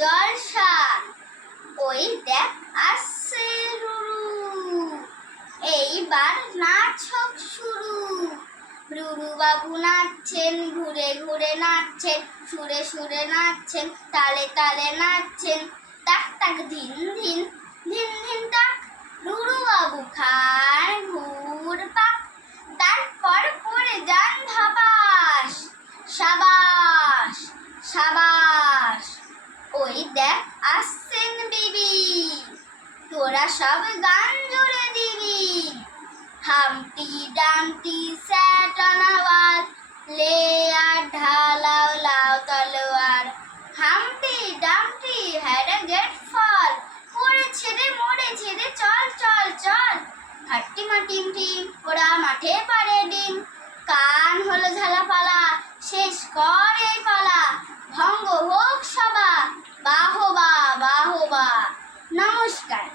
জলসা। ওই দেখ আসছে রুরু, এইবার নাচ হোক শুরু। রুরু বাবু নাচছেন, ঘুরে ঘুরে নাচছেন, সুরে সুরে নাচছেন, তালে তালে নাচছেন। তাক তাক ধিন ধিন, ধিন ধিন তাক। রুরু বাবু খান ঘুর পাক, তারপর পড়ে যান ধপাস। সাবাস সাবাস। ওই দেখ আসছেন বিবি, তোরা সব গান জুড়ে দিবি। হামটি ডামটি স্যাট অন আ ওয়াল, লে আর ঢালাও লাও তলোয়ার। হামটি ডামটি হ্যাড এ গ্রেট ফল, পড়েছে রে মরেছে রে, চল চল চল। হাট্টিমা টিম টিম, ওরা মাঠে পারে ডিম। কান হলো ঝালাপালা, শেষ কর এই পালা। ভঙ্গ হোক সভা, বাহবা বাহবা। নমস্কার।